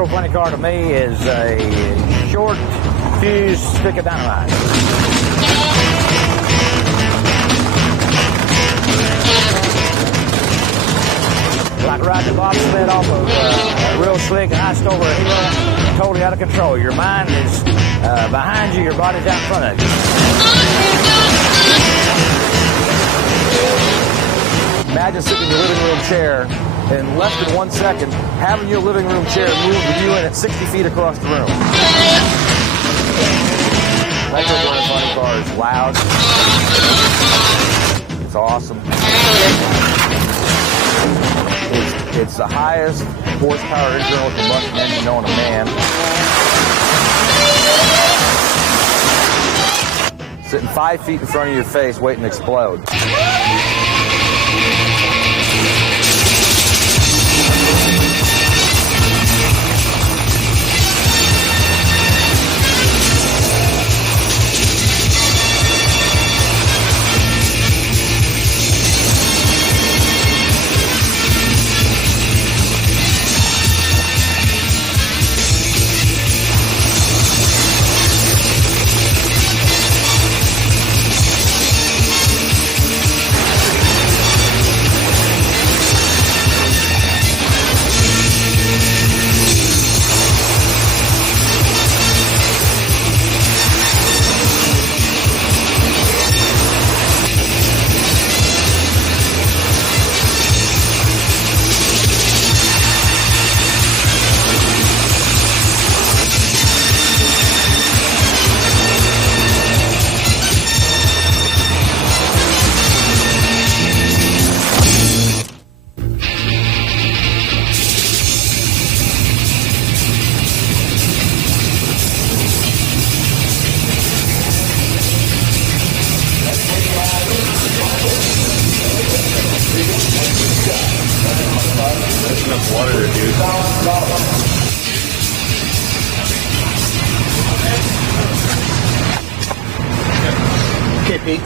Nitro funny car to me is a short fuse stick of dynamite. Like riding a bobsled off of real slick and iced over a hill, totally out of control. Your mind is behind you, your body's out in front of you. Imagine sitting in your living room chair in less than 1 second, having your living room chair move with you in at 60 feet across the room. Nitro funny car is loud. It's awesome. It's the highest horsepower internal combustion engine known to man. Sitting 5 feet in front of your face waiting to explode. Water there, dude. Okay, Pete.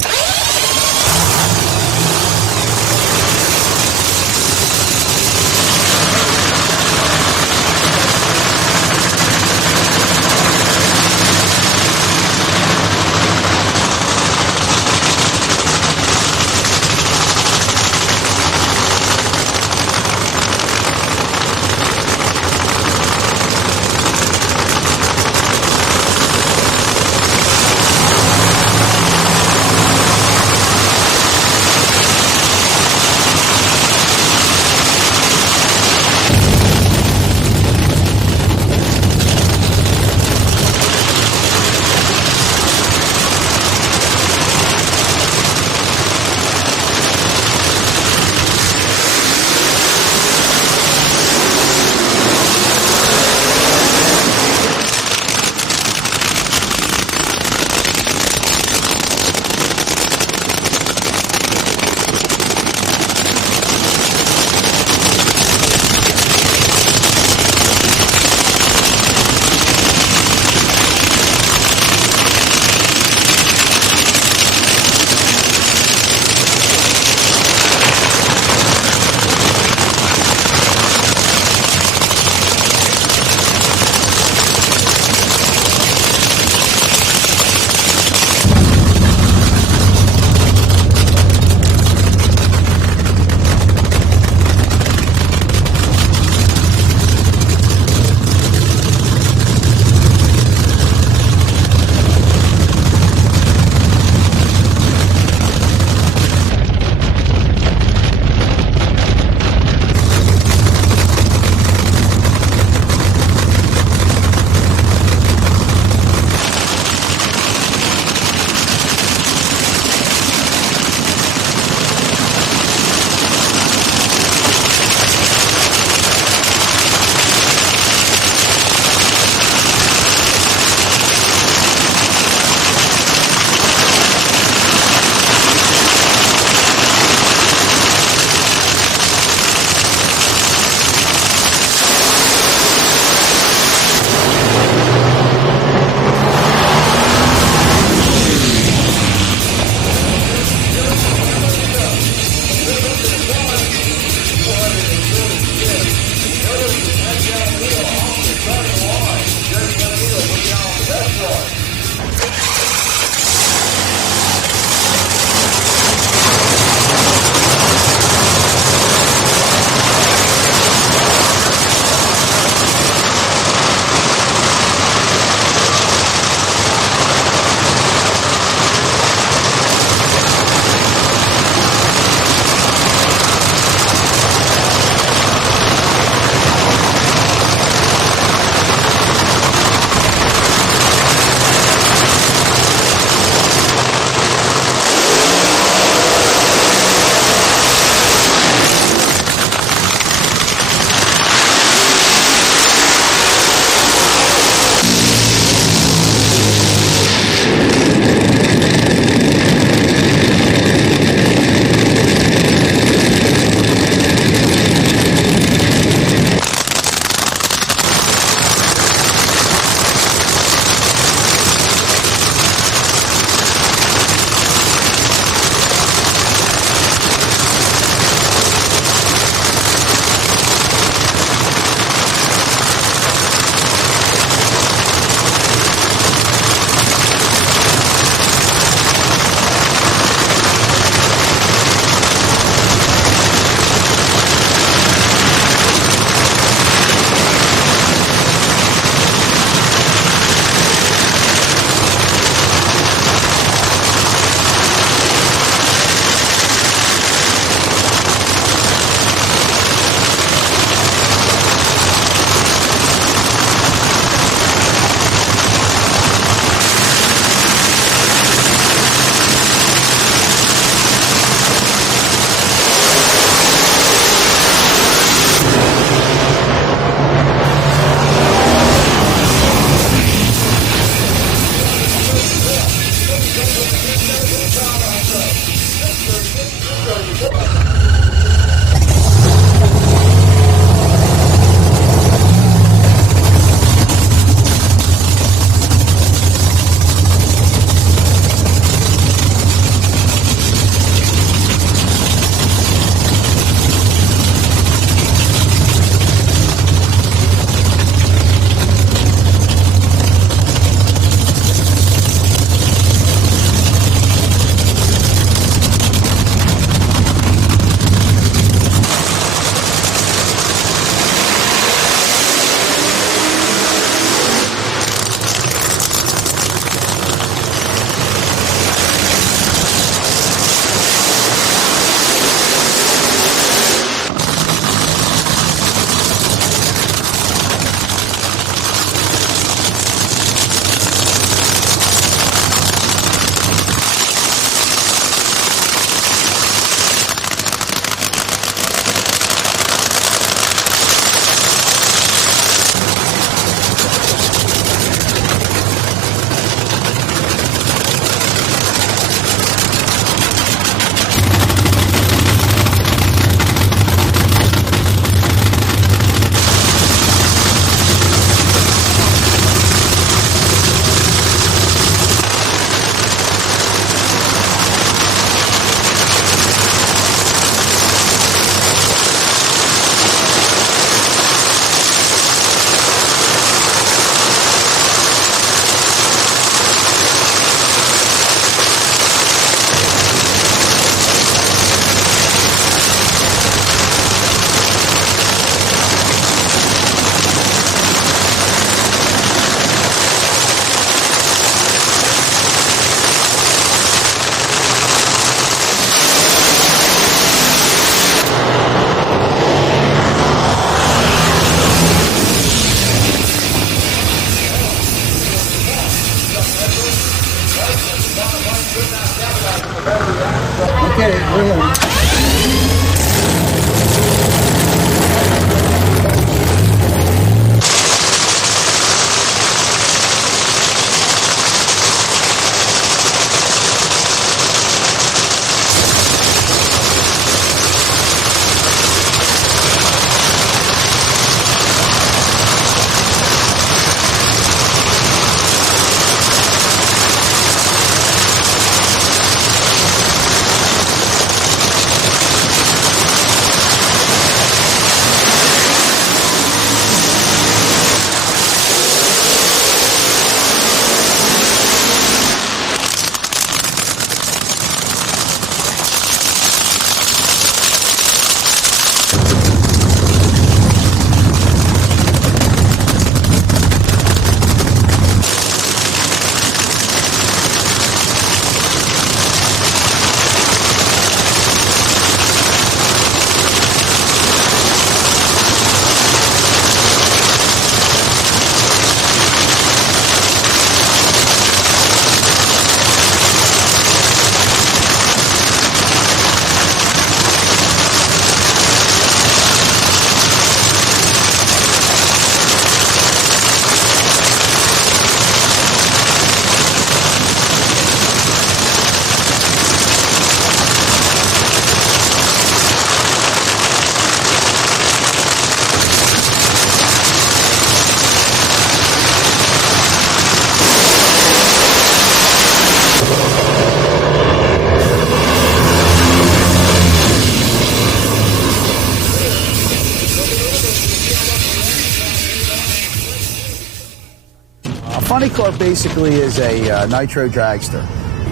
funny car basically is a Nitro dragster.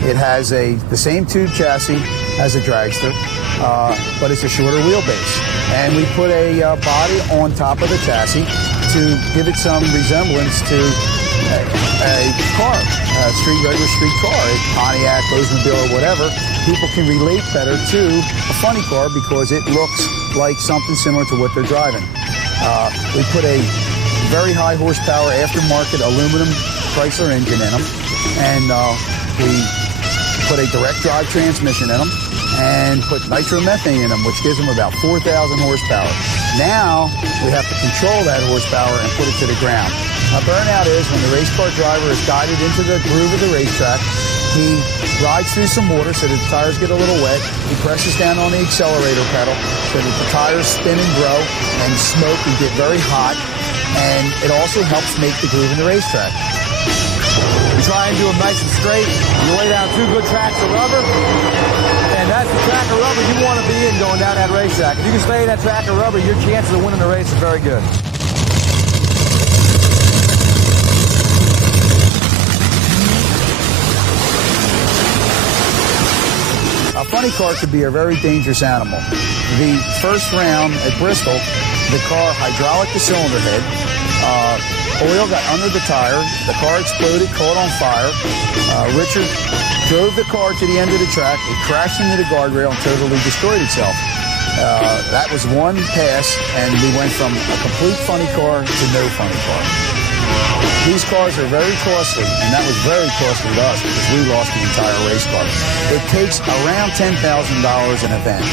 It has the same tube chassis as a dragster, but it's a shorter wheelbase. And we put a body on top of the chassis to give it some resemblance to a car, a regular street car, a Pontiac, Oldsmobile, or whatever. People can relate better to a funny car because it looks like something similar to what they're driving. We put a very high horsepower aftermarket aluminum Chrysler engine in them, and we put a direct drive transmission in them and put nitromethane in them, which gives them about 4,000 horsepower. Now we have to control that horsepower and put it to the ground. A burnout is when the race car driver is guided into the groove of the racetrack. He rides through some water so that the tires get a little wet. He presses down on the accelerator pedal so that the tires spin and grow and smoke and get very hot. And it also helps make the groove in the racetrack. You try and do them nice and straight. You lay down 2 good tracks of rubber, and that's the track of rubber you want to be in going down that racetrack. If you can stay in that track of rubber, your chances of winning the race is very good. A funny car could be a very dangerous animal. The first round at Bristol, the car hydraulic the cylinder head, oil got under the tire, the car exploded, caught on fire. Richard drove the car to the end of the track, it crashed into the guardrail and totally destroyed itself. That was one pass, and we went from a complete funny car to no funny car. These cars are very costly, and that was very costly to us because we lost the entire race car. It takes around $10,000 an event.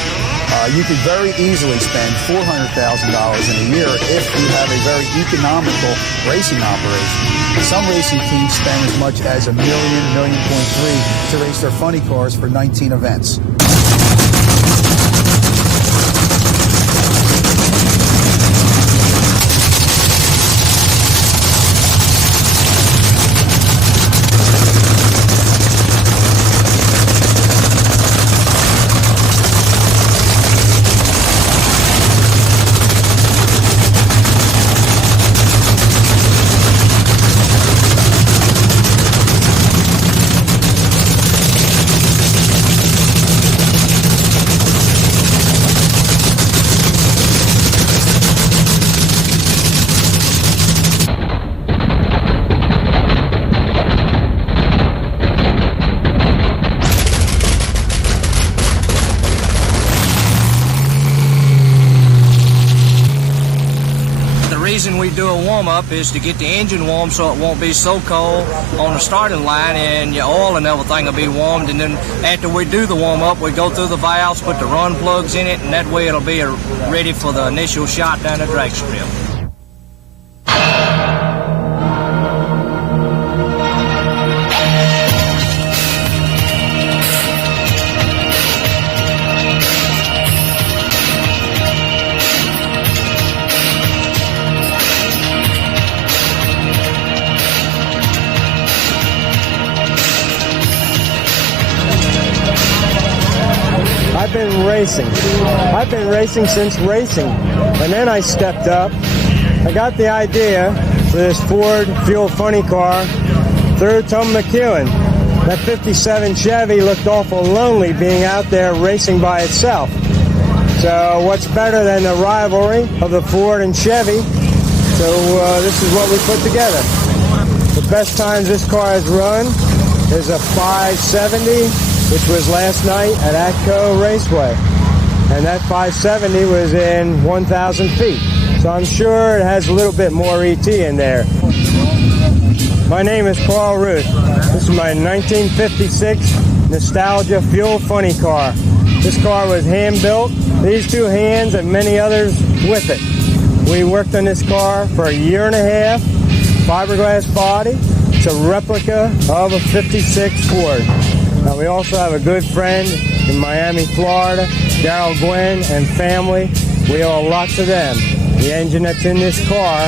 You could very easily spend $400,000 in a year if you have a very economical racing operation. Some racing teams spend as much as $1 million, $1.3 million to race their funny cars for 19 events. We do a warm-up is to get the engine warm so it won't be so cold on the starting line, and your oil and everything will be warmed. And then after we do the warm-up, we go through the valves, put the run plugs in it, and that way it'll be ready for the initial shot down the drag strip. I've been racing since racing, and then I stepped up. I got the idea for this Ford fuel funny car through Tom McEwen. That 57 Chevy looked awful lonely being out there racing by itself. So what's better than the rivalry of the Ford and Chevy? So this is what we put together. The best times this car has run is a 570, which was last night at Atco Raceway. And that 570 was in 1,000 feet. So I'm sure it has a little bit more ET in there. My name is Carl Ruth. This is my 1956 Nostalgia Fuel Funny car. This car was hand-built, these two hands and many others with it. We worked on this car for a year and a half, fiberglass body. It's a replica of a 56 Ford. Now, we also have a good friend in Miami, Florida, Darryl Gwen and family. We owe a lot to them. The engine that's in this car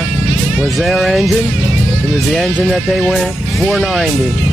was their engine. It was the engine that they went 490.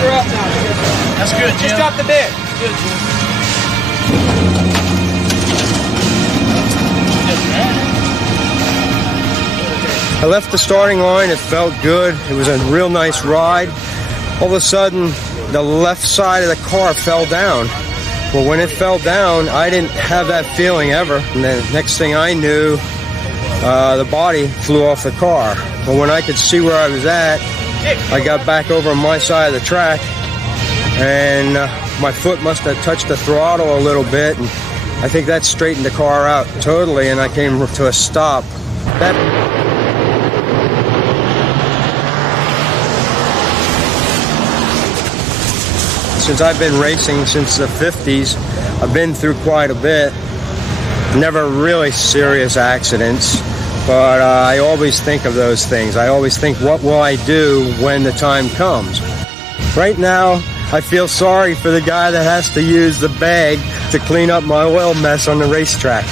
You're up now. That's good, Jim. Just drop the bit. Good, Jim. I left the starting line. It felt good. It was a real nice ride. All of a sudden, the left side of the car fell down. Well, when it fell down, I didn't have that feeling ever. And then next thing I knew, the body flew off the car. But when I could see where I was at, I got back over on my side of the track, and my foot must have touched the throttle a little bit, and I think that straightened the car out totally, and I came to a stop. Since I've been racing since the 50s, I've been through quite a bit. Never really serious accidents, but I always think of those things. I always think, what will I do when the time comes? Right now, I feel sorry for the guy that has to use the bag to clean up my oil mess on the racetrack.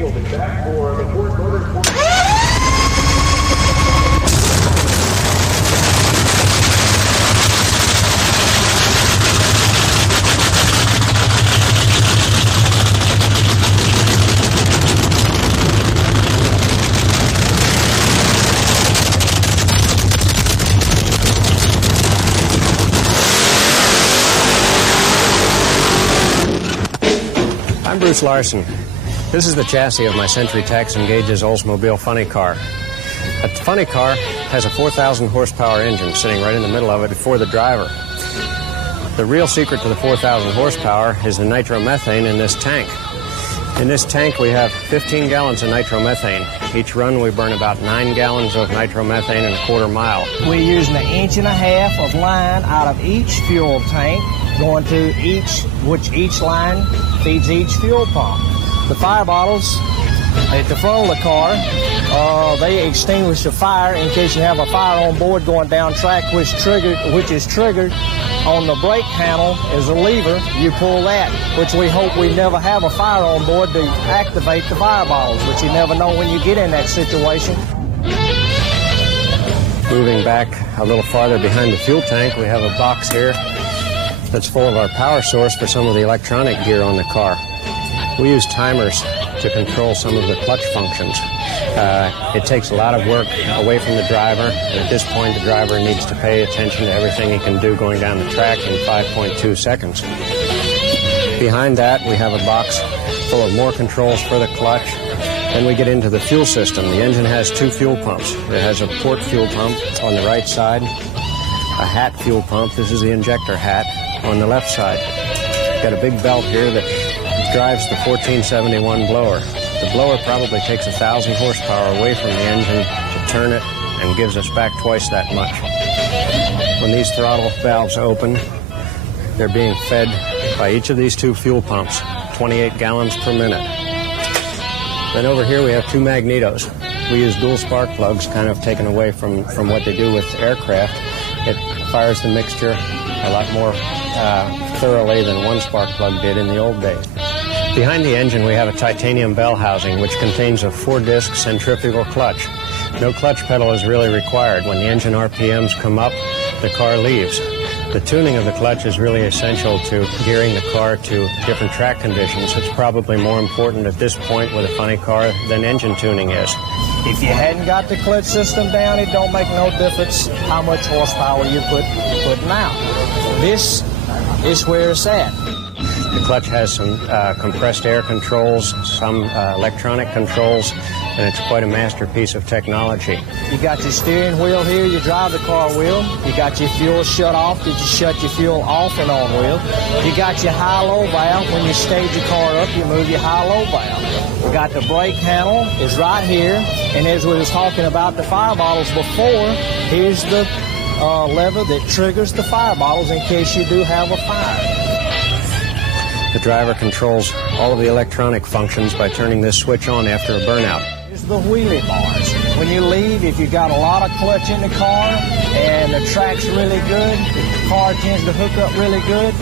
will be back for the fourth quarter. I'm Bruce Larson. This is the chassis of my Century Tax and Gage's Oldsmobile funny car. A funny car has a 4,000 horsepower engine sitting right in the middle of it for the driver. The real secret to the 4,000 horsepower is the nitromethane in this tank. In this tank we have 15 gallons of nitromethane. Each run we burn about 9 gallons of nitromethane in a quarter mile. We're using 1.5 inches of line out of each fuel tank, going to each line feeds each fuel pump. The fire bottles at the front of the car, they extinguish the fire in case you have a fire on board going down track, which is triggered on the brake handle is a lever. You pull that, which we hope we never have a fire on board to activate the fire bottles, which you never know when you get in that situation. Moving back a little farther behind the fuel tank, we have a box here that's full of our power source for some of the electronic gear on the car. We use timers to control some of the clutch functions. It takes a lot of work away from the driver, and at this point the driver needs to pay attention to everything he can do going down the track in 5.2 seconds. Behind that we have a box full of more controls for the clutch. Then we get into the fuel system. The engine has 2 fuel pumps. It has a port fuel pump on the right side, a hat fuel pump. This is the injector hat on the left side. Got a big belt here that drives the 1471 blower. The blower probably takes 1,000 horsepower away from the engine to turn it and gives us back twice that much. When these throttle valves open, they're being fed by each of these 2 fuel pumps, 28 gallons per minute. Then over here we have 2 magnetos. We use dual spark plugs, kind of taken away from what they do with aircraft. It fires the mixture a lot more thoroughly than one spark plug did in the old days. Behind the engine we have a titanium bell housing which contains a 4-disc centrifugal clutch. No clutch pedal is really required. When the engine RPMs come up, the car leaves. The tuning of the clutch is really essential to gearing the car to different track conditions. It's probably more important at this point with a funny car than engine tuning is. If you hadn't got the clutch system down, it don't make no difference how much horsepower you putting out. This is where it's at. The clutch has some compressed air controls, some electronic controls, and it's quite a masterpiece of technology. You got your steering wheel here, you drive the car wheel. You got your fuel shut off, did you shut your fuel off and on wheel. You got your high-low valve. When you stage your car up, you move your high-low valve. You got the brake handle is right here, and as we was talking about the fire bottles before, here's the lever that triggers the fire bottles in case you do have a fire. The driver controls all of the electronic functions by turning this switch on after a burnout. Here's the wheelie bars. When you leave, if you got a lot of clutch in the car and the track's really good, the car tends to hook up really good,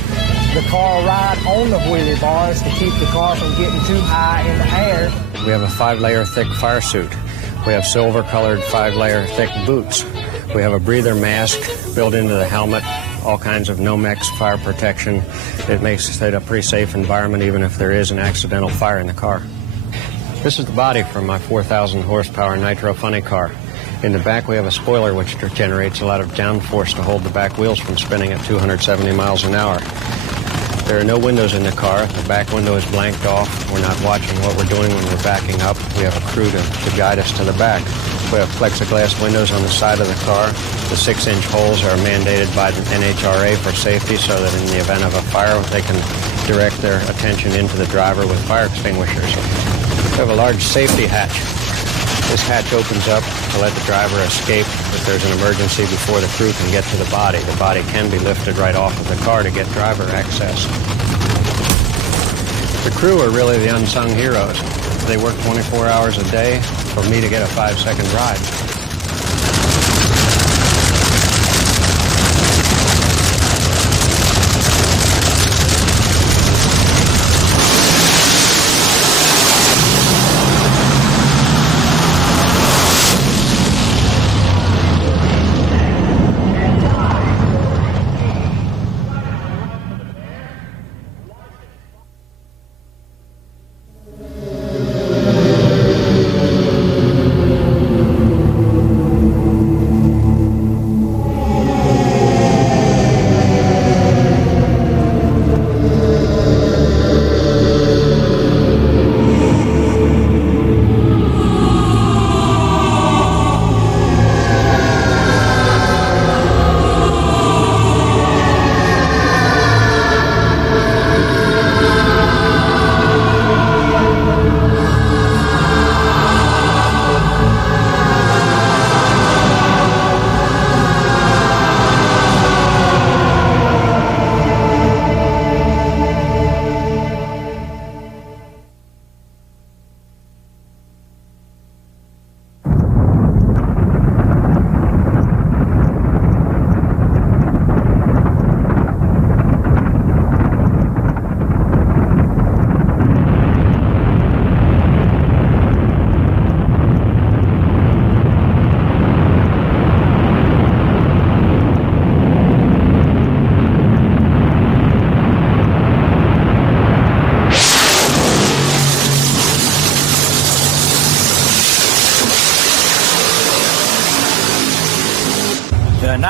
the car will ride on the wheelie bars to keep the car from getting too high in the air. We have a 5-layer thick fire suit. We have silver-colored 5-layer thick boots. We have a breather mask built into the helmet, all kinds of Nomex fire protection. It makes it a pretty safe environment even if there is an accidental fire in the car. This is the body from my 4,000 horsepower Nitro funny car. In the back we have a spoiler which generates a lot of downforce to hold the back wheels from spinning at 270 miles an hour. There are no windows in the car. The back window is blanked off. We're not watching what we're doing when we're backing up. We have a crew to guide us to the back. We have plexiglass windows on the side of the car. The 6-inch holes are mandated by the NHRA for safety so that in the event of a fire they can direct their attention into the driver with fire extinguishers. We have a large safety hatch. This hatch opens up to let the driver escape if there's an emergency before the crew can get to the body. The body can be lifted right off of the car to get driver access. The crew are really the unsung heroes. They work 24 hours a day for me to get a 5-second ride.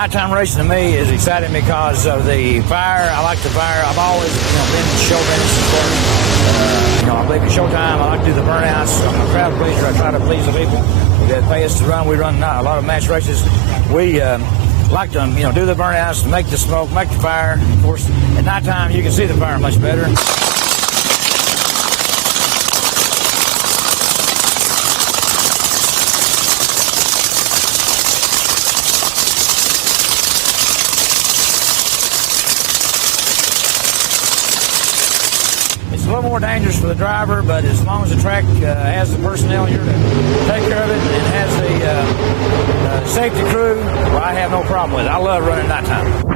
Nighttime racing to me is exciting because of the fire. I like the fire. I've always, been in show business. I believe in showtime. I like to do the burnouts. I'm a crowd pleaser. I try to please the people that pay us to run. We run a lot of match races. We like to, do the burnouts, make the smoke, make the fire. Of course, at nighttime you can see the fire much better. It's a little more dangerous for the driver, but as long as the track has the personnel here to take care of it and has the safety crew, well, I have no problem with it. I love running nighttime.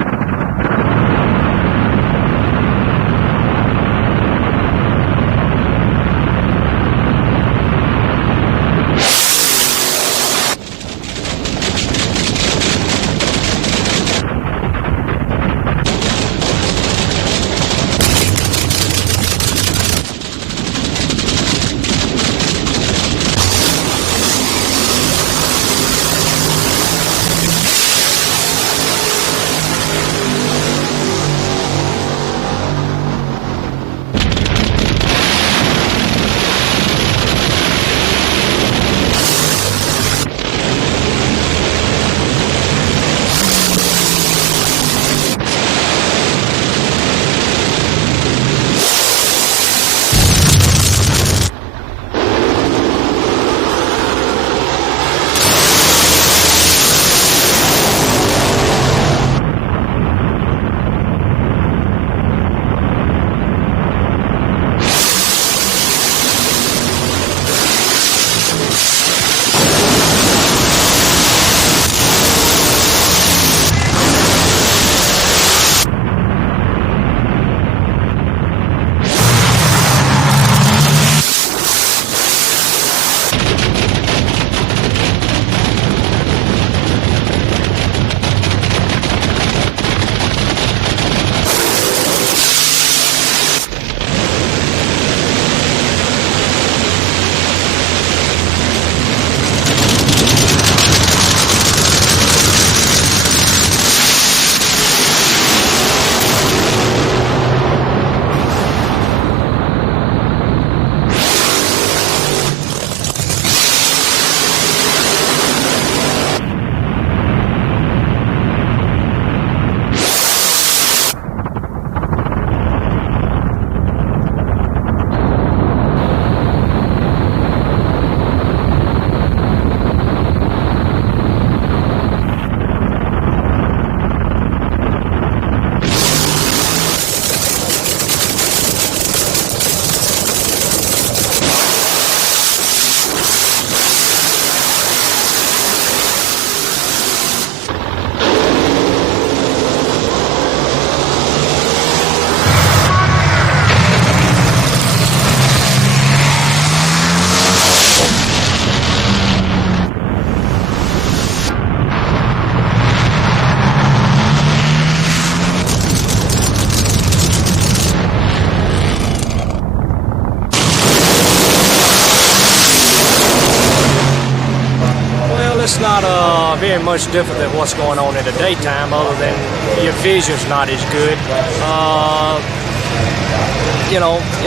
It's not very much different than what's going on in the daytime, other than your vision's not as good.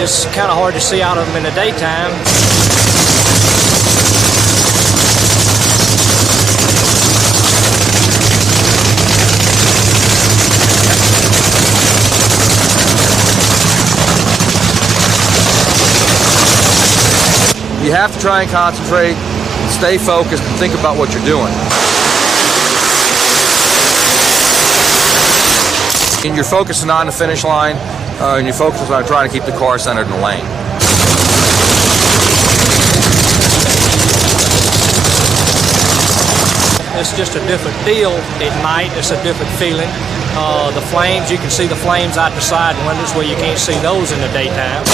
It's kind of hard to see out of them in the daytime. You have to try and concentrate, stay focused, and think about what you're doing. And you're focusing on the finish line, and you're focusing on trying to keep the car centered in the lane. It's just a different deal at night. It's a different feeling. The flames, you can see the flames out the side windows where you can't see those in the daytime.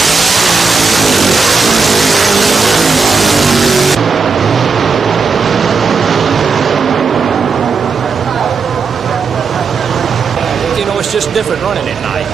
It's just different running at night.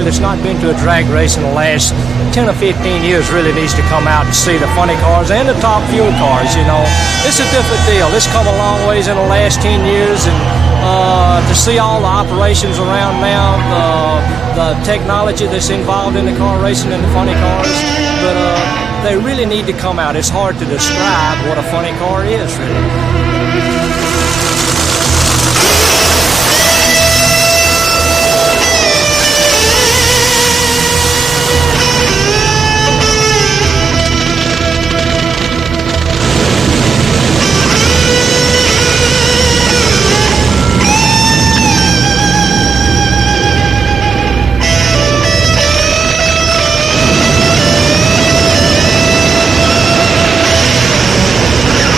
anybody that's not been to a drag race in the last 10 or 15 years really needs to come out and see the funny cars and the top fuel cars, you know. It's a different deal. It's come a long ways in the last 10 years, and to see all the operations around now, the technology that's involved in the car racing and the funny cars, but they really need to come out. It's hard to describe what a funny car is, really.